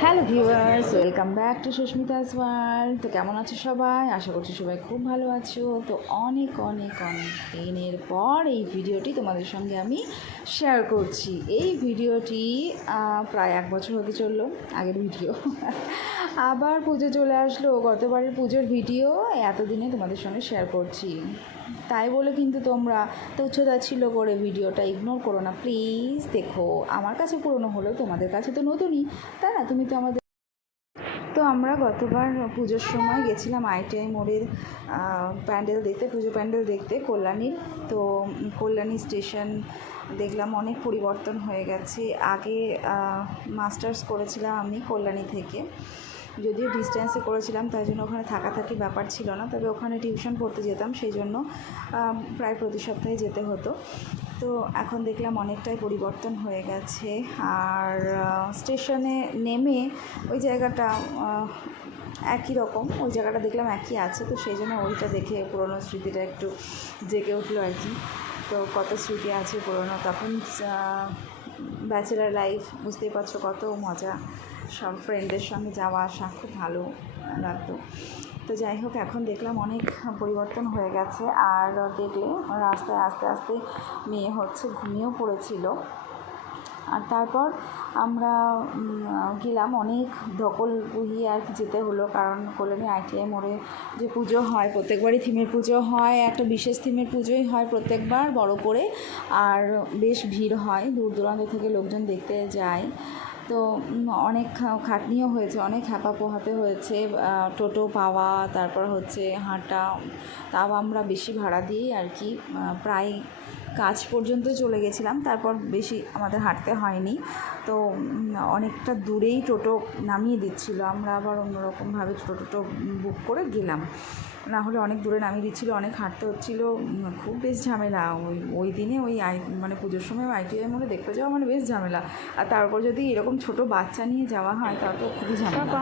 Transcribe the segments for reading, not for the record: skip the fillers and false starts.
Hello viewers, welcome back to Susmita's world. তো কেমন আছো সবাই? আশা করছি সবাই খুব ভালো আছো। তো অনেক অনেক অনেক দিনের পর এই ভিডিওটি তোমাদের সঙ্গে আমি শেয়ার করছি। এই ভিডিওটি প্রায় 1 বছর হতে চললো, আগের ভিডিও। আবার পুজো চলে আসলো, গতবারের পুজোর ভিডিও এতদিনে তোমাদের সঙ্গে শেয়ার করছি। তাই বলে কিন্তু তোমরা তুচ্ছতাচ্ছিল্য করে ভিডিওটা ইগনোর করো না প্লিজ। দেখো, আমার কাছে পুরনো হলেও তোমাদের কাছে তো নতুনই, তাই না? তুমি তো আমাদের তো আমরা গতবার পুজোর সময় গেছিলাম ITI মোড়ের প্যান্ডেল দেখতে, পুজো প্যান্ডেল দেখতে কল্যাণীর। তো কল্যাণী স্টেশন দেখলাম অনেক পরিবর্তন হয়ে গেছে। আগে মাস্টার্স করেছিলাম আমি কল্যাণী থেকে, যদিও ডিস্ট্যান্সে করেছিলাম, তাই জন্য ওখানে থাকাথাকি ব্যাপার ছিল না। তবে ওখানে টিউশন পড়তে যেতাম, সেই জন্য প্রায় প্রতি সপ্তাহে যেতে হতো। তো এখন দেখলাম অনেকটাই পরিবর্তন হয়ে গেছে। আর স্টেশনে নেমে ওই জায়গাটা একই রকম, ওই জায়গাটা দেখলাম একই আছে। তো সেই জন্য ওইটা দেখে পুরোনো স্মৃতিটা একটু জেগে উঠলো আর কি। তো কত স্মৃতি আছে পুরোনো, তখন ব্যাচেলার লাইফ, বুঝতেই পারছো কত মজা, সব ফ্রেন্ডদের সঙ্গে যাওয়া আসা খুব ভালো লাগতো। তো যাই হোক, এখন দেখলাম অনেক পরিবর্তন হয়ে গেছে। আর দেখলে রাস্তায় আস্তে আস্তে মেয়ে হচ্ছে ঘুমিয়েও পড়েছিল। আর তারপর আমরা গেলাম, অনেক ধকল বহিয়ে আর কি যেতে হলো, কারণ কল্যাণী ITI মোড়ে যে পুজো হয়, প্রত্যেকবারই থিমের পুজো হয়, একটা বিশেষ থিমের পুজোই হয় প্রত্যেকবার বড় করে। আর বেশ ভিড় হয়, দূর দূরান্ত থেকে লোকজন দেখতে যায়। তো অনেক খাটনিও হয়েছে, অনেক হ্যাপা পোহাতে হয়েছে, টোটো পাওয়া, তারপর হচ্ছে হাঁটা। তাও আমরা বেশি ভাড়া দিয়েই আর কি প্রায় কাজ পর্যন্ত চলে গেছিলাম, তারপর বেশি আমাদের হাঁটতে হয়নি। তো অনেকটা দূরেই টোটো নামিয়ে দিচ্ছিলো, আমরা আবার অন্যরকমভাবে টোটো বুক করে গেলাম, না হলে অনেক দূরে নামিয়ে দিচ্ছিলো, অনেক হাঁটতে হচ্ছিলো, খুব বেশ ঝামেলা। ওই দিনে মানে পুজোর সময় ITI মোড়ে দেখতে যাওয়া মানে বেশ ঝামেলা। আর তারপর যদি এরকম ছোট বাচ্চা নিয়ে যাওয়া হয় তা তো খুবই ঝামেলা।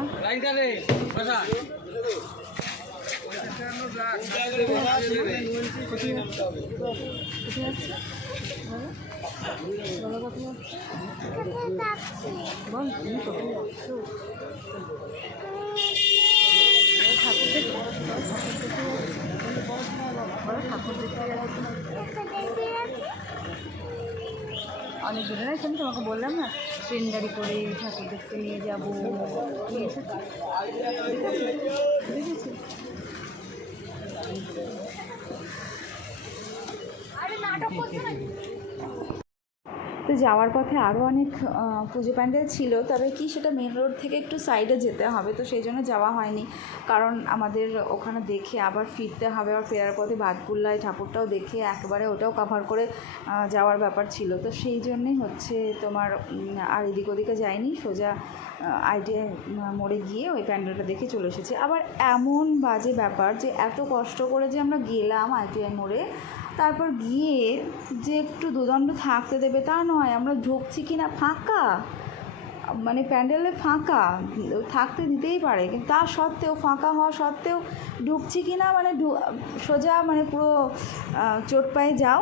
অনেক দূরে না, আমি তোমাকে বললাম না ট্রেন গাড়ি করে ঠাকুর দেখতে নিয়ে যাবো, নিয়ে এসেছি, দেখেছি। তো যাওয়ার পথে আরও অনেক পুজো প্যান্ডেল ছিল, তবে কি সেটা মেন রোড থেকে একটু সাইডে যেতে হবে, তো সেই জন্য যাওয়া হয়নি। কারণ আমাদের ওখানে দেখে আবার ফিরতে হবে, আর ফেরার পথে বাদকুল্লায় ঠাকুরটাও দেখে একেবারে ওটাও কভার করে যাওয়ার ব্যাপার ছিল। তো সেই জন্যেই হচ্ছে তোমার আর এদিক ওদিকে যাইনি, সোজা ITI মোড়ে গিয়ে ওই প্যান্ডেলটা দেখে চলে এসেছি। আবার এমন বাজে ব্যাপার যে এত কষ্ট করে যে আমরা গেলাম ITI মোড়ে, তারপর গিয়ে যে একটু দুদণ্ড থাকতে দেবে তা নয়, আমরা ঢুকছি কি না ফাঁকা, মানে প্যান্ডেলে ফাঁকা, থাকতে দিতেই পারে, কিন্তু তা সত্ত্বেও ফাঁকা হওয়া সত্ত্বেও ঢুকছি কি না, মানে সোজা মানে পুরো চোট পায়ে যাও,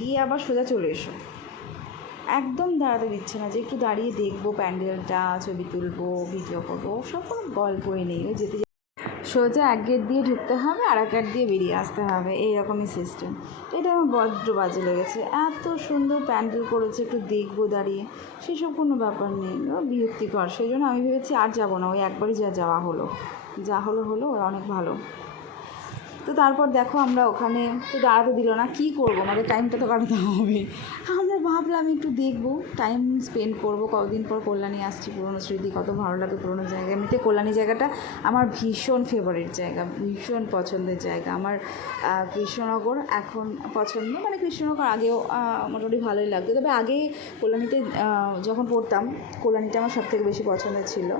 গিয়ে আবার সোজা চলে এসো, একদম দাঁড়াতে দিচ্ছে না যে একটু দাঁড়িয়ে দেখবো প্যান্ডেলটা, ছবি তুলবো, ভিডিও করবো, সব কোনো গল্পই নেই। ওই যেতে সোজা এক গেট দিয়ে ঢুকতে হবে আর এক গেট দিয়ে বেরিয়ে আসতে হবে, এইরকমই সিস্টেম। এটা আমার বড্ড বাজে লেগেছে। এত সুন্দর প্যান্ডেল করেছে, একটু দেখবো দাঁড়িয়ে, সেসব কোনো ব্যাপার নেই, বিরক্তিকর। সেই জন্য আমি ভেবেছি আর যাবো না, ওই একবারই যাওয়া হলো, যা হলো ওরা অনেক ভালো। তো তারপর দেখো আমরা ওখানে তো দাঁড়াতে দিল না, কী করবো, আমাদের টাইমটা তো কাটাতে হবে। আমরা ভাবলাম একটু দেখবো, টাইম স্পেন্ড করবো, কতদিন পর কল্যাণী আসছি, পুরোনো স্মৃতি, কত ভালো লাগে পুরোনো জায়গা। এমনিতে কল্যাণী জায়গাটা আমার ভীষণ ফেভারিট জায়গা, ভীষণ পছন্দের জায়গা আমার। কৃষ্ণনগর এখন পছন্দ, মানে কৃষ্ণনগর আগেও মোটামুটি ভালোই লাগতো, তবে আগে কল্যাণীতে যখন পড়তাম কল্যাণীটা আমার সবথেকে বেশি পছন্দের ছিল।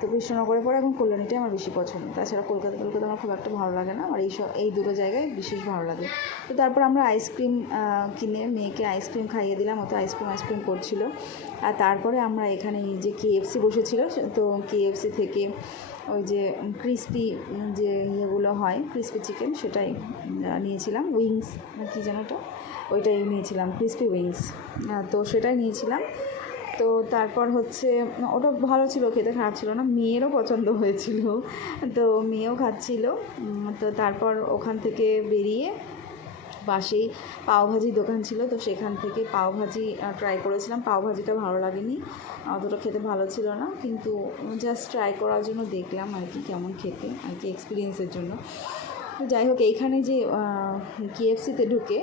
তো কৃষ্ণনগরের পরে এখন কল্যাণীটাই আমার বেশি পছন্দ, তাছাড়া কলকাতা আমার খুব একটা ভালো লাগে না, আমার এই দুটো জায়গায় বিশেষ ভালো লাগে। তো তারপর আমরা আইসক্রিম কিনে মেয়েকে আইসক্রিম খাইয়ে দিলাম, ও তো আইসক্রিম করছিল। আর তারপরে আমরা এখানে এই যে কেএফসি বসেছিল, তো কেএফসি থেকে ওই যে ক্রিসপি যে ইয়েগুলো হয় ক্রিসপি চিকেন সেটাই নিয়েছিলাম, উইংস কী যেন ওইটাই নিয়েছিলাম, ক্রিসপি উইংস, তো সেটাই নিয়েছিলাম। তো তারপর হচ্ছে ওটা ভালো ছিল, খেতে খারাপ ছিল না, মেয়েরও পছন্দ হয়েছিল, তো মেয়েও খাচ্ছিল। তো তারপর ওখান থেকে বেরিয়ে পাশেই পাওভাজির দোকান ছিল, তো সেখান থেকে পাওভাজি ট্রাই করেছিলাম। পাওভাজিটা ভালো লাগেনি, অতটা খেতে ভালো ছিল না, কিন্তু জাস্ট ট্রাই করার জন্য দেখলাম আর কি কেমন খেতে, আর কি এক্সপিরিয়েন্সের জন্য। তো যাই হোক, এইখানে যে কেএফসিতে ঢুকে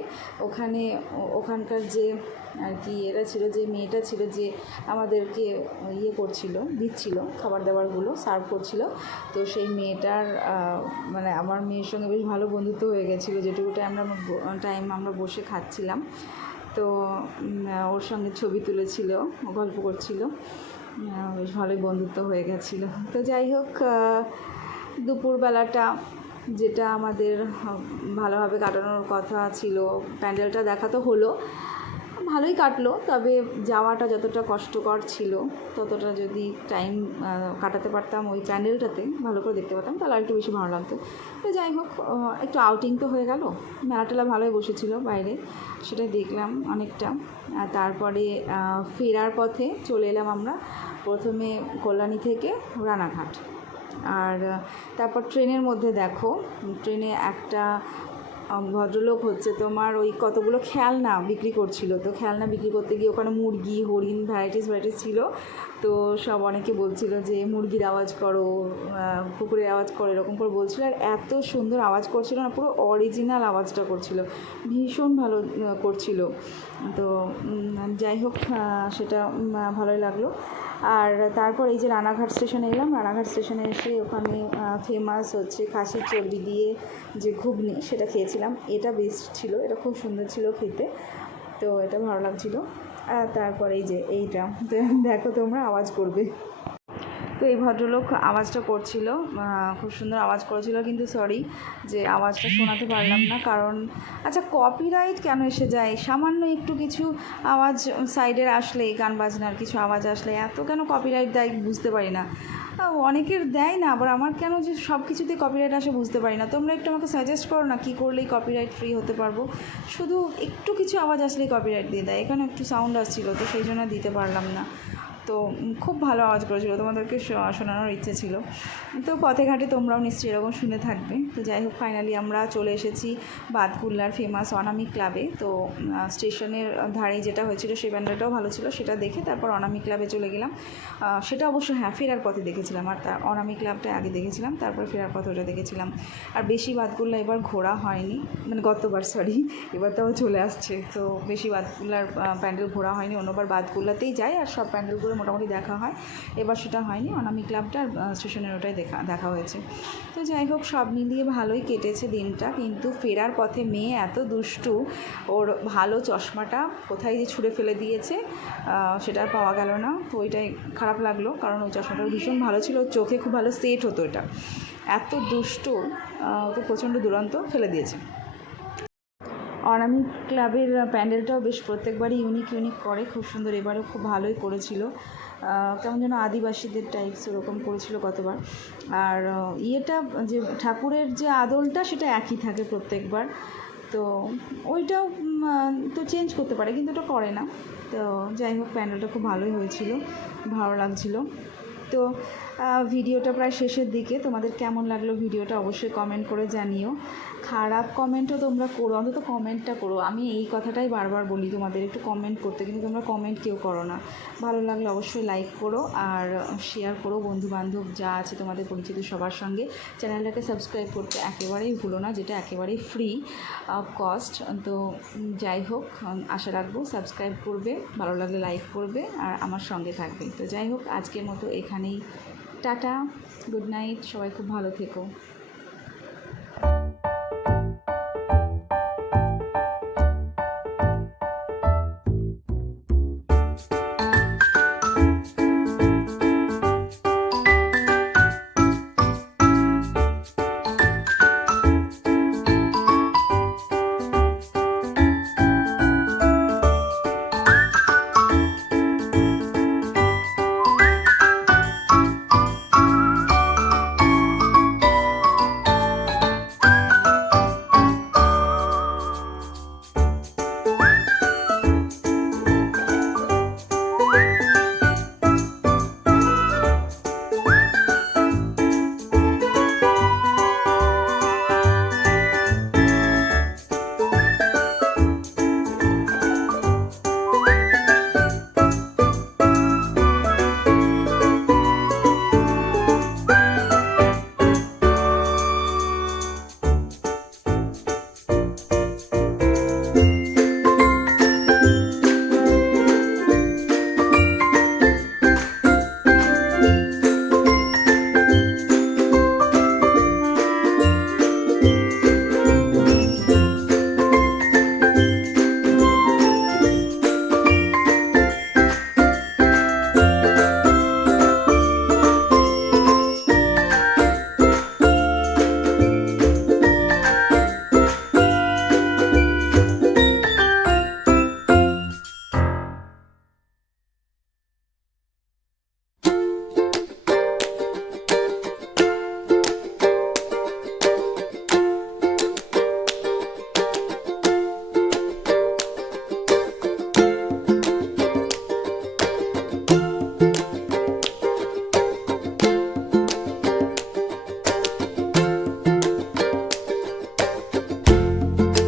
ওখানকার যে আর কি এরা ছিল, যে মেয়েটা ছিল যে আমাদেরকে দিচ্ছিল খাবার দাবারগুলো সার্ভ করছিল, তো সেই মেয়েটার মানে আমার মেয়ের সঙ্গে বেশ ভালো বন্ধুত্ব হয়ে গেছিলো, যেটুকু টাইম আমরা বসে খাচ্ছিলাম। তো ওর সঙ্গে ছবি তুলেছিল, গল্প করছিল, বেশ ভালোই বন্ধুত্ব হয়ে গেছিলো। তো যাই হোক, দুপুরবেলাটা যেটা আমাদের ভালোভাবে কাটানোর কথা ছিল, প্যান্ডেলটা দেখা তো হলো, ভালোই কাটলো, তবে যাওয়াটা যতটা কষ্টকর ছিল ততটা যদি টাইম কাটাতে পারতাম ওই প্যান্ডেলটাতে, ভালো করে দেখতে পারতাম, তাহলে একটু বেশি ভালো লাগতো। তো যাই হোক, একটু আউটিং তো হয়ে গেল, মেলাটেলা ভালোই বসেছিল বাইরে, সেটাই দেখলাম অনেকটা। তারপরে ফেরার পথে চলে এলাম আমরা প্রথমে কল্যাণী থেকে রানাঘাট, আর তারপর ট্রেনের মধ্যে দেখো, ট্রেনে একটা ভদ্রলোক হচ্ছে তোমার ওই কতগুলো খেলনা বিক্রি করছিল, তো খেলনা বিক্রি করতে গিয়ে ওখানে মুরগি, হরিণ, ভ্যারাইটিস ছিল, তো সব অনেকে বলছিল যে মুরগির আওয়াজ করো, কুকুরের আওয়াজ করো, এরকম করে বলছিল, আর এত সুন্দর আওয়াজ করছিল না, পুরো অরিজিনাল আওয়াজটা করছিল, ভীষণ ভালো করছিল। তো যাই হোক, সেটা ভালোই লাগলো। আর তারপর এই যে রানাঘাট স্টেশনে এলাম, রানাঘাট স্টেশনে এসে ওখানে ফেমাস হচ্ছে খাসির চর্বি দিয়ে যে ঘুগনি, সেটা খেয়েছিলাম, এটা বেস্ট ছিল, এটা খুব সুন্দর ছিল খেতে, তো এটা ভালো লাগছিলো। আর তারপর এই যে এইটা দেখো, তোমরা আওয়াজ করবে, তো এই ভদ্রলোক আওয়াজটা করছিল, খুব সুন্দর আওয়াজ করেছিল, কিন্তু সরি যে আওয়াজটা শোনাতে পারলাম না, কারণ আচ্ছা কপিরাইট কেন এসে যায়, সামান্য একটু কিছু আওয়াজ সাইডের আসলে, গান বাজনার কিছু আওয়াজ আসলে এত কেন কপিরাইট দেয় বুঝতে পারি না। অনেকের দেয় না, আবার আমার কেন যে সব কিছুতেই কপিরাইট আসে বুঝতে পারি না। তোমরা একটু আমাকে সাজেস্ট করো না, কী করলেই কপিরাইট ফ্রি হতে পারবো। শুধু একটু কিছু আওয়াজ আসলেই কপিরাইট দিয়ে দেয়, এখানে একটু সাউন্ড আসছিলো, তো সেই জন্য দিতে পারলাম না। তো খুব ভালো আওয়াজ করেছিল, তোমাদেরকে শোনানোর ইচ্ছে ছিল, তো পথে ঘাটে তোমরাও নিশ্চয়ই এরকম শুনে থাকবে। তো যাই হোক, ফাইনালি আমরা চলে এসেছি বাদকুল্লার ফেমাস অনামিক ক্লাবে। তো স্টেশনের ধারে যেটা হয়েছিল সেই প্যান্ডেলটাও ভালো ছিল, সেটা দেখে তারপর অনামিক ক্লাবে চলে গেলাম। সেটা অবশ্য হ্যাঁ ফেরার পথে দেখেছিলাম, আর তার অনামিক ক্লাবটা আগে দেখেছিলাম, তারপর ফেরার পথে ওটা দেখেছিলাম। আর বেশি বাদকুল্লা এবার ঘোরা হয়নি, মানে গতবার এবার তাও চলে আসছে, তো বেশি বাদকুল্লার প্যান্ডেল ঘোরা হয়নি, অন্যবার বাদকুল্লাতেই যাই আর সব প্যান্ডেলগুলো মোটামুটি দেখা হয়, এবার সেটা হয়নি, অনামিক ক্লাবটা আর স্টেশনের ওটাই দেখা হয়েছে। তো যাই হোক, সব মিলিয়ে ভালোই কেটেছে দিনটা, কিন্তু ফেরার পথে মেয়ে এত দুষ্টু, ওর ভালো চশমাটা কোথায় যে ছুঁড়ে ফেলে দিয়েছে সেটা আর পাওয়া গেল না, তো ওইটাই খারাপ লাগলো, কারণ ওই চশমাটা ভীষণ ভালো ছিল, ওর চোখে খুব ভালো সেট হতো, এটা এত দুষ্টু, তো প্রচণ্ড দুরন্ত ফেলে দিয়েছে। অনামিক ক্লাবের প্যান্ডেলটাও বেশ প্রত্যেকবারই ইউনিক করে, খুব সুন্দর, এবারেও খুব ভালোই করেছিল, কেমন যেন আদিবাসীদের টাইপস ওরকম করেছিল গতবার। আর ইয়েটা যে ঠাকুরের যে আদলটা সেটা একই থাকে প্রত্যেকবার, তো ওইটাও তো চেঞ্জ করতে পারে, কিন্তু ওটা করে না। তো যাই হোক, প্যান্ডেলটা খুব ভালোই হয়েছিল, ভালো লাগছিলো। তো ভিডিওটা প্রায় শেষের দিকে, তোমাদের কেমন লাগলো ভিডিওটা অবশ্যই কমেন্ট করে জানিও। খারাপ কমেন্টও তোমরা করো, অন্তত কমেন্টটা করো, আমি এই কথাটাই বারবার বলি তোমাদের একটু কমেন্ট করতে, কিন্তু তোমরা কমেন্ট কেউ করো না। ভালো লাগলে অবশ্যই লাইক করো আর শেয়ার করো বন্ধুবান্ধব যা আছে তোমাদের পরিচিত সবার সঙ্গে। চ্যানেলটাকে সাবস্ক্রাইব করতে একেবারেই ভুলো না, যেটা একেবারেই ফ্রি অফ কস্ট। তো যাই হোক, আশা রাখবো সাবস্ক্রাইব করবে, ভালো লাগলে লাইক করবে আর আমার সঙ্গে থাকবে। তো যাই হোক, আজকের মতো এখানেই টাটা, গুড নাইট, সবাই খুব ভালো থেকো।